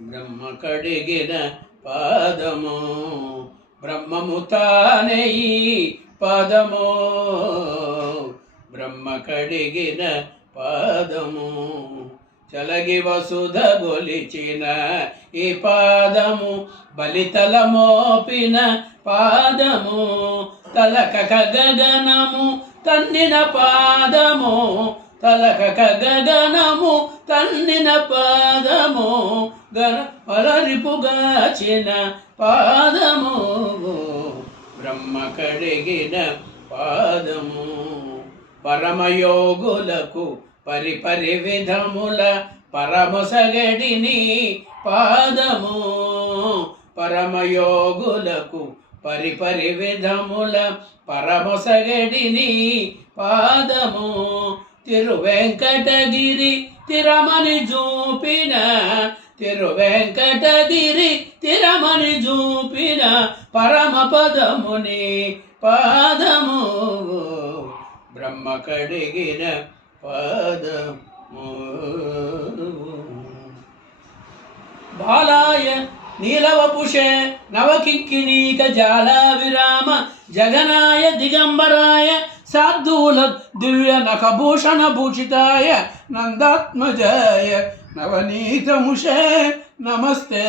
బ్రహ్మ కడిగిన పాదము బ్రహ్మము తానే పదము. బ్రహ్మ కడిగిన పాదము చలగి వసుధ గొలిచిన ఈ పాదము బలితల మోపిన పాదము తలక గగనము తన్నిన పాదము తలక గగనము తన్నిన పాదము గన పలరిపుగాచిన పాదము బ్రహ్మ కడిగిన పాదము. పరమయోగులకు పరిపరి విధముల పరమసగడిని పాదము. పరమయోగులకు పరిపరి విధముల పరమసగడిని పాదము తిరువెంకటగిరి తిరమని చూపిన తిరువెంకటగిరి తిరమని చూపిన పరమ పదముని పాదము బ్రహ్మ కడిగిన పాదము. బాలాయ నీలవపుషే నవకింకిణీక జాల విరామ జగనాయ దిగంబరాయ సాధూల దివ్య నఖభూషణ భూషితాయ నందాత్మజాయ నవనీతముషే నమస్తే.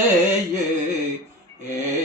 ఏ.